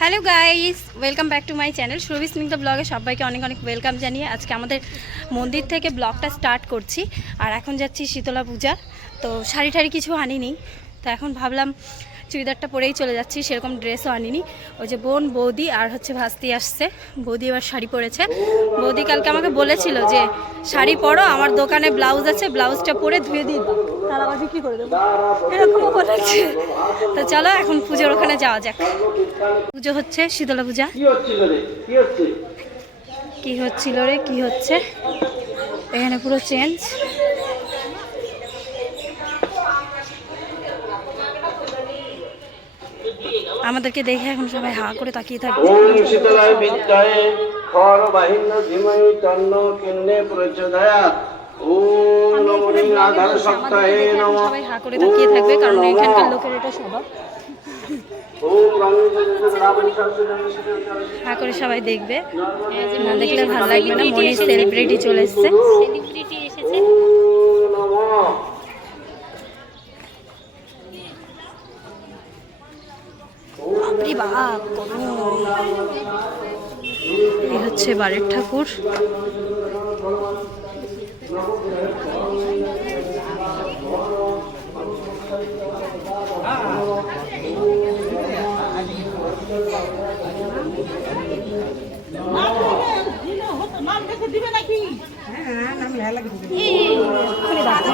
Hello guys welcome back to my channel Surabhi Snigdha ব্লগে সবাইকে অনেক অনেক ওয়েলকাম জানিয়ে আজকে আমাদের মন্দির থেকে ব্লগটা স্টার্ট করছি। আর এখন যাচ্ছি শীতলা পূজা, তো শাড়ি টাড়ি কিছু আনিনি। তো এখন ভাবলাম চুড়িদারটা পরেই চলে যাচ্ছি, সেরকম ড্রেসও আনিনি। ওই যে বোন, বৌদি আর হচ্ছে ভাস্তি আসছে। বৌদি এবার শাড়ি পরেছে। বৌদি কালকে আমাকে বলেছিল যে শাড়ি পরো আমার দোকানে ব্লাউজ আছে ব্লাউজটা পরে ধুয়ে দিয়ে দাও। তাহলে আবার বিক্রি করে দেবো। এরকমও বলেছে তো চলো এখন পুজোর ওখানে যাওয়া যাক। পুজো হচ্ছে শীতলা পূজা। কি হচ্ছিল রে? কি হচ্ছে? এখানে পুরো চেঞ্জ আমাদেরকে দেখে এখন সবাই হা করে তাকিয়ে থাকবে। খর বাহিন্য ধীমহি তন্ন ওম নমো আধার সপ্তাহে নম তাকিয়ে থাকবে কারণ এখানকার লোকের এটা স্বভাব করে সবাই দেখবে না দেখলে ভালো লাগবে না মনি সেলিব্রিটি চলে এসছে সেলিব্রিটি এসেছে বাপরে বাপ হচ্ছে বাড়ির ঠাকুর।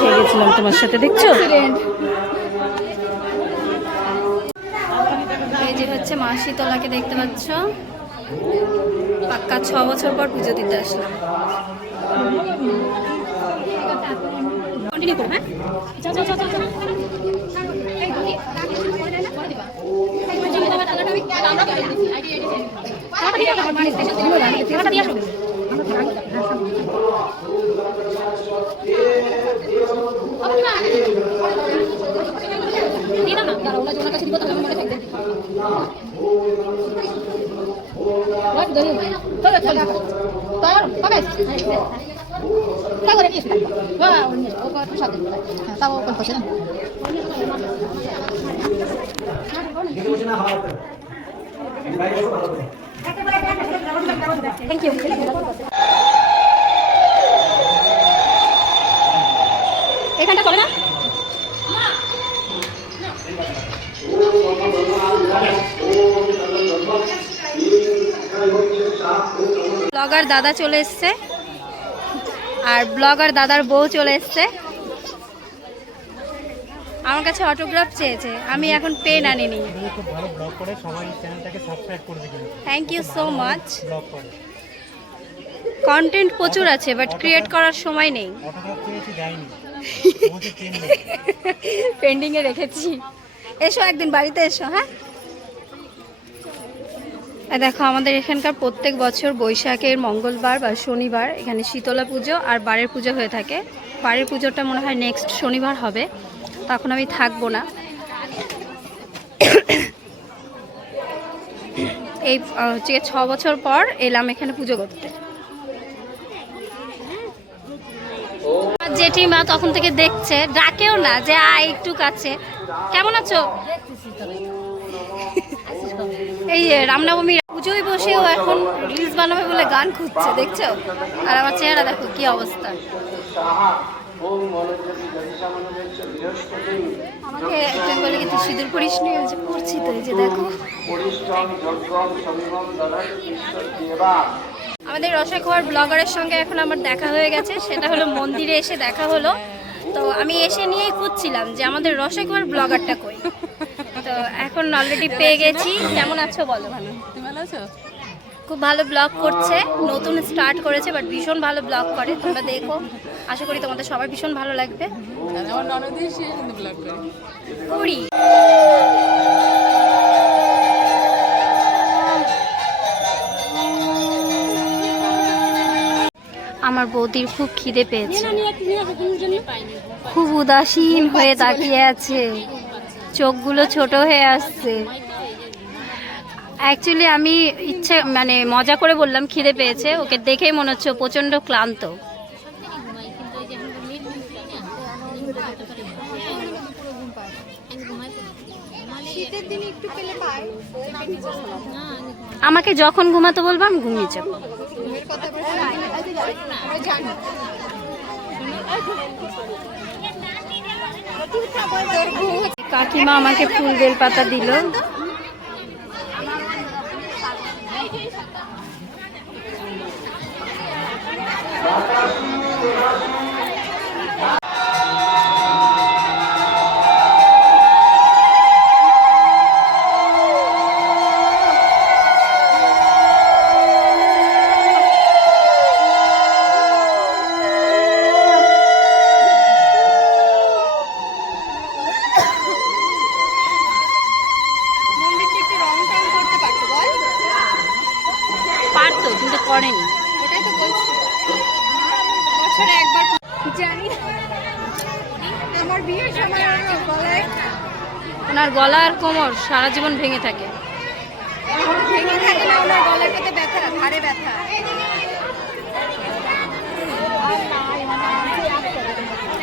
হয়ে গেছিলাম তোমার সাথে, দেখছ? এই যে হচ্ছে মা শীতলাকে দেখতে পাচ্ছ। পাক্কা ছ বছর পর পুজো দিতে আসলাম কন্টিনিউ হ্যাঁ মানে মনে থাকবে। Thank you. এখানটা চলে না ব্লগার দাদা চলে এসছে। আর ব্লগার দাদার বউ চলে এসছে। আমার কাছে অটোগ্রাফ চেয়েছে। আমি এখন পেন আনিনি। Thank you so much content প্রচুর আছে বাট ক্রিয়েট করার সময় নেই। পেন্ডিংয়ে রেখেছি। এসো একদিন বাড়িতে এসো হ্যাঁ? দেখো, আমাদের এখানকার প্রত্যেক বছর বৈশাখের মঙ্গলবার বা শনিবার এখানে শীতলা পুজো আর বাড়ির পুজো হয়ে থাকে। বাড়ির পুজোটা মনে হয় নেক্সট শনিবার হবে। তখন আমি থাকব না। এই হচ্ছে ছ বছর পর এলাম এখানে পুজো করতে। জেঠিমা তখন থেকে দেখছে, ডাকেও না যে আয় একটু কাছে। কেমন আছো? এই রামনবমী পুজোয় বসেও এখন রিলস বানাবে বলে গান খুঁজছে, দেখছ? আর আমার চেহারা দেখো কি অবস্থা। আমাকে একজন বলে কি, তুই সিঁদুর পরিস নি? ওই যে পড়ছি তো, এই যে দেখো। আমাদের রসা খাওয়ার ব্লগারের সঙ্গে এখন আমার দেখা হয়ে গেছে, সেটা হলো মন্দিরে এসে দেখা হলো। তো আমি এসে নিয়েই খুঁজছিলাম যে আমাদের রসা খাওয়ার ব্লগারটা কই। তো এখন অলরেডি পেয়ে গেছি। কেমন আছো বলো? ভালো তুমি ভালো আছো? খুব ভালো ব্লগ করছে। নতুন স্টার্ট করেছে বাট ভীষণ ভালো ব্লগ করে। তোমরা দেখো। আশা করি তোমাদের সবাই ভীষণ ভালো লাগবে। করি। আমার বৌদির খুব খিদে পেয়েছে। খুব উদাসীন হয়ে তাকিয়ে আছে। চোখগুলো ছোট হয়ে আসছে। অ্যাকচুয়ালি আমি ইচ্ছে মানে মজা করে বললাম খিদে পেয়েছে। ওকে দেখেই মনে হচ্ছে প্রচণ্ড ক্লান্ত শীতের দিনে একটু পেলে পায় আমাকে যখন ঘুমাতে বলব আমি ঘুমিয়ে যাব। কাকিমা আমাকে ফুল বেল পাতা দিল। ওনার গলা আর কোমর সারা জীবন ভেঙে থাকে।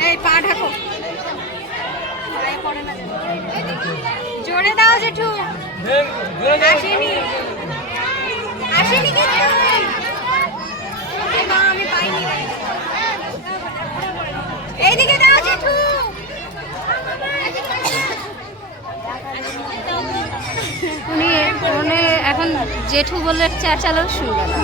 এই। জোরে দাও জেঠু। আসেনি। আসেনি আমি পাইনি। এইদিকে দাও জেঠু। এখন জেঠু বললে চেঁচালো শুনবে না।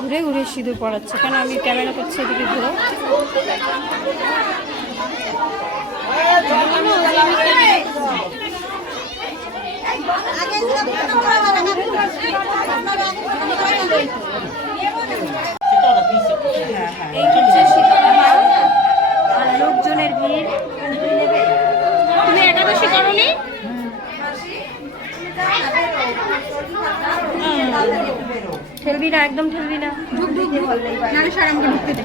ঘুরে ঘুরে সিঁদুর পড়াচ্ছে কেন আমি ক্যামেরা করছি এদিকে ঘুরে? এই হচ্ছে শীতলা মা আর লোকজনের ভিড়। তুমি একাদশী করনি? ঠেলবি না একদম ঠেলবি না। ঢুক ঢুক আমাকে ঢুকতে দে।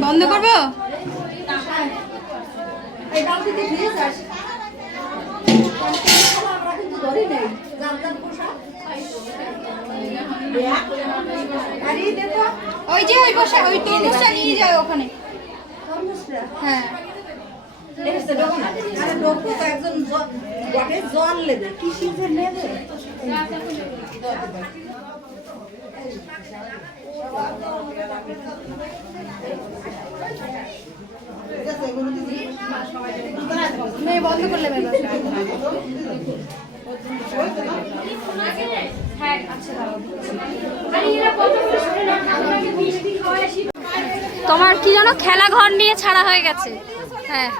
বন্ধ করব? ওই যে ওই বসা ওই তরমুজটা নিয়ে যাও ওখানে। হ্যাঁ। জল নেবে কিসের নেবে? মেয়ে বন্ধ করলে বেরো তোমার কি জানো খেলা ঘর নিয়ে ছাড়া হয়ে গেছে। হ্যাঁ।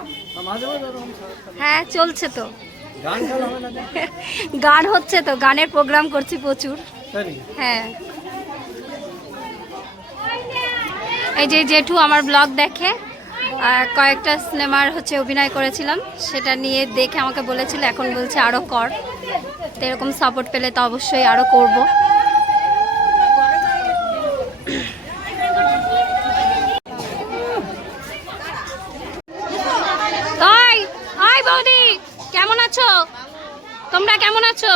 হ্যাঁ। চলছে তো। গান হচ্ছে তো গানের প্রোগ্রাম করছি প্রচুর। হ্যাঁ। এই যে জেঠু আমার ব্লগ দেখে কয়েকটা সিনেমার হচ্ছে অভিনয় করেছিলাম, সেটা নিয়ে দেখে আমাকে বলেছিল, এখন বলছে আরও কর। তো এরকম সাপোর্ট পেলে তো অবশ্যই আরও করব। বৌদি, কেমন আছো? তোমরা কেমন আছো?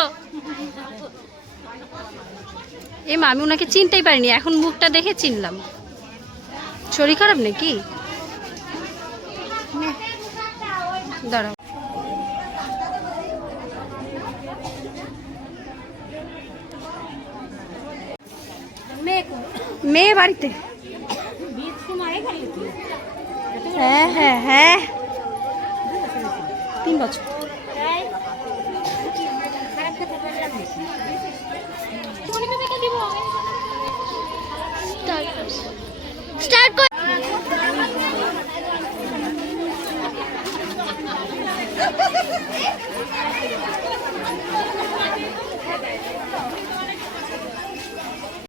এ মা, আমি ওনাকে চিনতেই পারিনি, এখন মুখটা দেখে চিনলাম। শরীর খারাপ নাকি? দাঁড়াও। মেয়ে বাড়িতে। হ্যাঁ হ্যাঁ হ্যাঁ। তিন বছর। স্টার্ট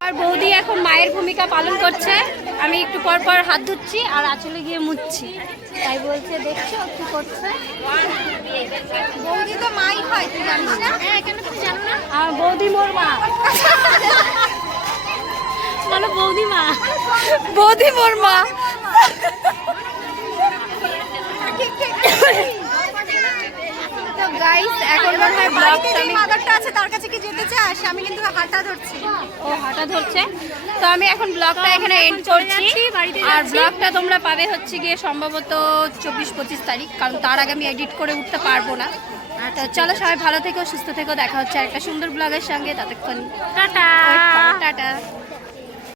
আর বৌদি এখন মায়ের ভূমিকা পালন করছে। আমি একটু পর পর হাত ধুচ্ছি আর আঁচলে গিয়ে মুছছি। তাই বলছে দেখছ কি করছে? বৌদি তো মাই হয় তুই জানিস না? হ্যাঁ কেন তুই জানো না? আর বৌদি মোর মা। বলো বৌদি মা। বৌদি মোর মা। এখন মনে হয় বাড়িতে যে মাদারটা আছে তার কাছে কি যেতে চাস? আমি কিন্তু হাঁটা ধরছি। ও হাঁটা ধরছে। তো আমি এখন ব্লগটা এখানে এন্ড করছি। আর ব্লগটা তোমরা পাবে হচ্ছে গিয়ে সম্ভবত চব্বিশ পঁচিশ তারিখ কারণ তার আগে আমি এডিট করে উঠতে পারব না। তো চলো সবাই ভালো থেকো সুস্থ থেকো দেখা হচ্ছে একটা সুন্দর ব্লগের সঙ্গে। ততক্ষণ টাটা। টাটা।